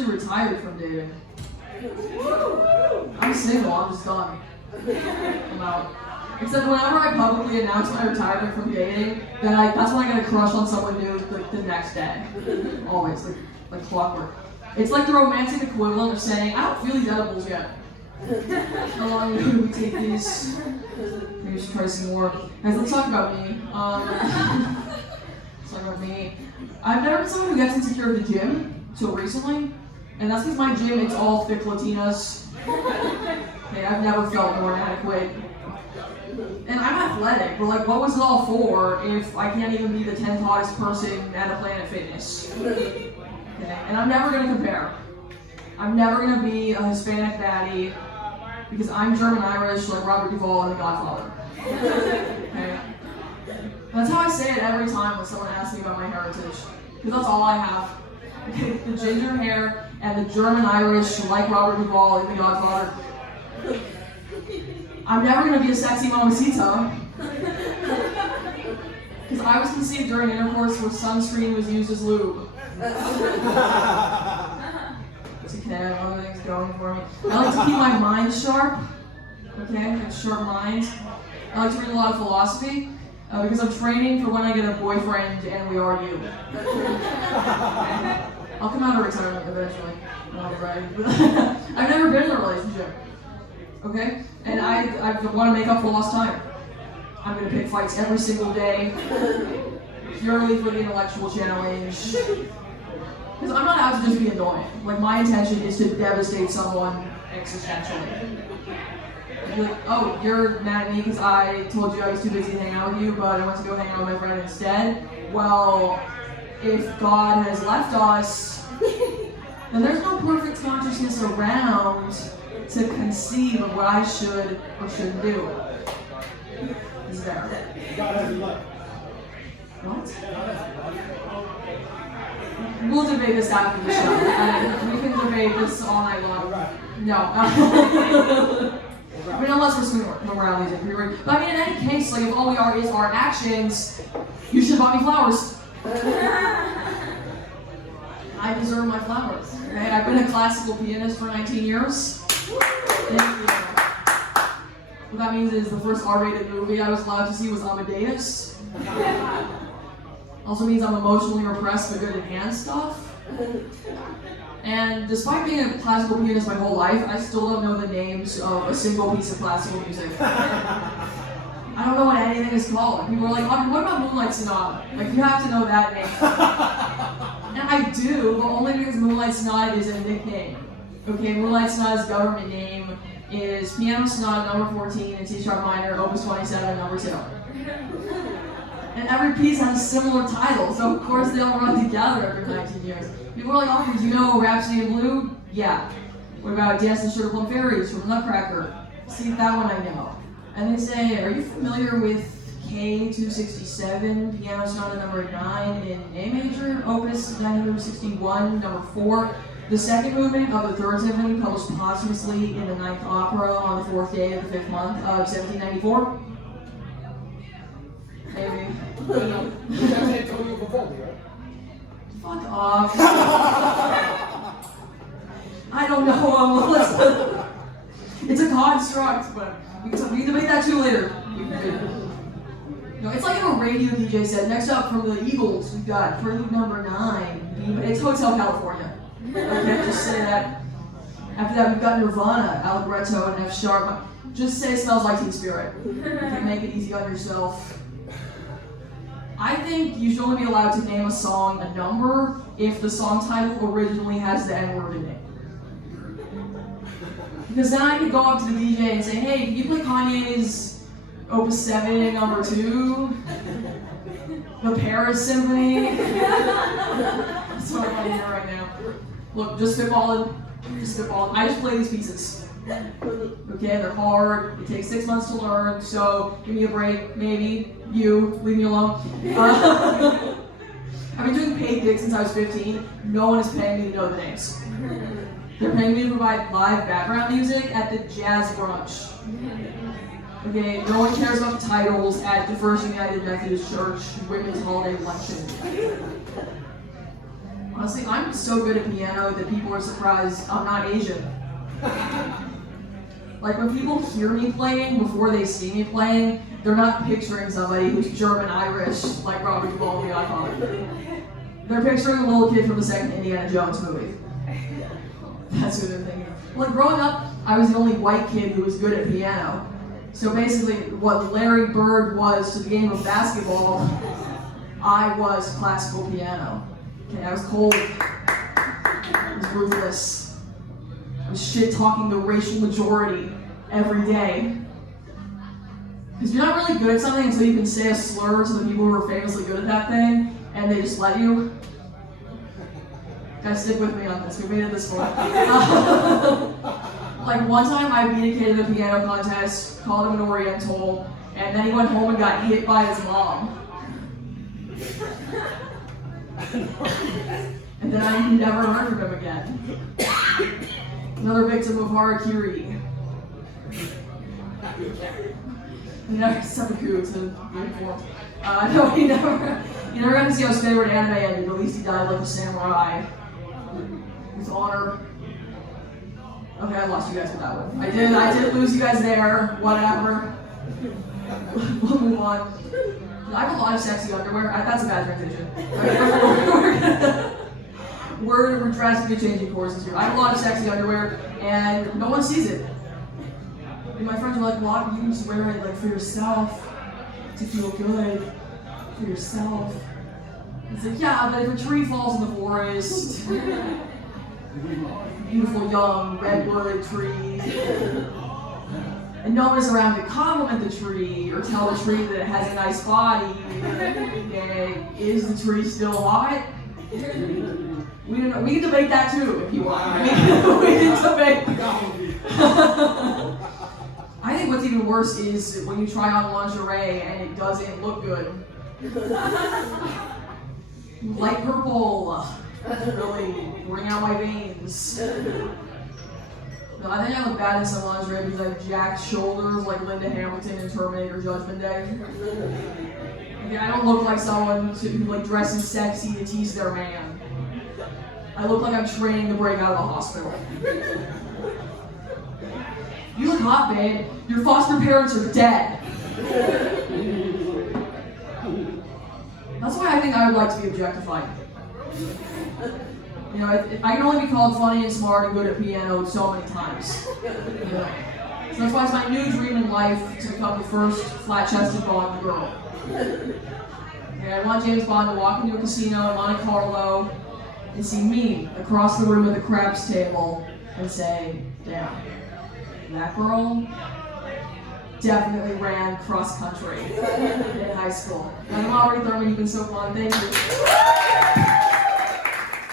actually retired from dating. I'm single, I'm just done. I'm out. Except whenever I publicly announce my retirement from dating, that's when I get a crush on someone new like the next day. Always, like clockwork. It's like the romantic equivalent of saying, I don't feel these edibles yet. How long do we take these? Maybe we should try some more. Guys, let's talk about me. Let's talk about me. I've never been someone who gets insecure at the gym until recently. And that's because my gym, it's all thick Latinas. Okay, I've never felt more inadequate. And I'm athletic, but like, what was it all for if I can't even be the 10th hottest person at a Planet Fitness? Okay, and I'm never gonna compare. I'm never gonna be a Hispanic baddie because I'm German-Irish like Robert Duvall in The Godfather. Okay? That's how I say it every time when someone asks me about my heritage, because that's all I have. Okay? The ginger hair and the German-Irish like Robert Duvall in The Godfather. I'm never going to be a sexy mamacita. Because I was conceived during intercourse where sunscreen was used as lube. It's okay, I have other things going for me. I like to keep my mind sharp. Okay, I have a sharp mind. I like to read a lot of philosophy. Because I'm training for when I get a boyfriend and we argue. I'll come out of retirement eventually. Right. I've never been in a relationship. Okay? And I want to make up for lost time. I'm going to pick fights every single day, purely for the intellectual challenge. Because I'm not out to just be annoying. Like, my intention is to devastate someone existentially. I'd be like, oh, you're mad at me because I told you I was too busy to hang out with you, but I went to go hang out with my friend instead. Well, if God has left us, then there's no perfect consciousness around to conceive of what I should or shouldn't do. Is there? God hasn't left. What? We'll debate this after the show. We can debate this all night long. No. I mean, unless we're swimming around these agreements. But I mean, in any case, like if all we are is our actions, you should buy me flowers. I deserve my flowers. Okay? I've been a classical pianist for 19 years. What that means is the first R-rated movie I was allowed to see was Amadeus. Also means I'm emotionally repressed but good at hand stuff. And despite being a classical pianist my whole life, I still don't know the names of a single piece of classical music. I don't know what anything is called. People are like, oh, what about Moonlight Sonata? Like, you have to know that name. And I do, but only because Moonlight Sonata is a nickname. Okay, Moonlight Sonata's government name is Piano Sonata number 14 in C sharp minor, opus 27, number 2. And every piece has a similar title, so of course they all run together every 19 years. People are like, oh, do you know Rhapsody in Blue? Yeah. What about Dance and Sugar Plum Fairies from Nutcracker? See, that one I know. And they say, are you familiar with K267, Piano Sonata number 9 in A major, opus 961, number 4? The second movement of the Third Symphony, published posthumously in the 9th opera on the 4th day of the 5th month of 1794. Maybe. That's Antonio Vivaldi, right? Fuck off. I don't know. It's a construct, but we can debate that too later. No, it's like if a radio DJ said, next up from the Eagles, we've got prelude number 9. It's Hotel California. Okay, just say that. After that, we've got Nirvana, Allegretto, and F sharp. Just say Smells Like Teen Spirit. Okay, make it easy on yourself. I think you should only be allowed to name a song a number if the song title originally has the N-word in it. Because then I could go up to the DJ and say, hey, can you play Kanye's Opus 7, number 2? The Paris Symphony? That's what I'm doing right now. Look, just spitballing. I just play these pieces. Okay, they're hard. It takes 6 months to learn, so give me a break, maybe. You, leave me alone. I've been doing paid gigs since I was 15. No one is paying me to know the names. They're paying me to provide live background music at the jazz brunch. Okay, no one cares about the titles at the First United Methodist Church Women's Holiday Luncheon. Honestly, I'm so good at piano that people are surprised I'm not Asian. Like when people hear me playing before they see me playing, they're not picturing somebody who's German-Irish like Robert Duvall in The Godfather. They're picturing a little kid from the second Indiana Jones movie. That's who they're thinking. Like growing up, I was the only white kid who was good at piano. So basically, what Larry Bird was to the game of basketball, I was classical piano. Okay, I was cold. I was ruthless. I was shit-talking the racial majority every day. Because you're not really good at something until you can say a slur to the people who are famously good at that thing, and they just let you. Guys, stick with me on this. We made it this far. Like one time I beat a kid in a piano contest, called him an Oriental, and then he went home and got hit by his mom. And then I never heard from him again. Another victim of harakiri. Seppuku to be informed. No, he never got to see how his favorite anime ended. At least he died like a samurai. With honor. Okay, I lost you guys with that one. I did lose you guys there. Whatever. We'll move on. I have a lot of sexy underwear. That's a bad transition. We're drastically changing courses here. I have a lot of sexy underwear, and no one sees it. And my friends are like, well, you can just wear it like for yourself, to feel good, for yourself. It's like, yeah, but if a tree falls in the forest, beautiful young redwood tree, and no one is around to compliment the tree or tell the tree that it has a nice body, okay, is the tree still hot? We can debate that too if you want. We can debate. I think what's even worse is when you try on lingerie and it doesn't look good. Light purple, really bring out my veins. No, I think I look bad in some lingerie because I have jacked shoulders like Linda Hamilton in Terminator Judgment Day. Okay, I don't look like someone who like dresses sexy to tease their man. I look like I'm training to break out of the hospital. You look hot, babe. Your foster parents are dead. That's why I think I would like to be objectified. You know, I can only be called funny and smart and good at piano so many times. You know? So that's why it's my new dream in life to become the first flat-chested Bond girl. Okay, I want James Bond to walk into a casino in Monte Carlo and see me across the room at the craps table and say, damn, that girl definitely ran cross country in high school. I'm Aubrey Thurman, you've been so fun, thank you.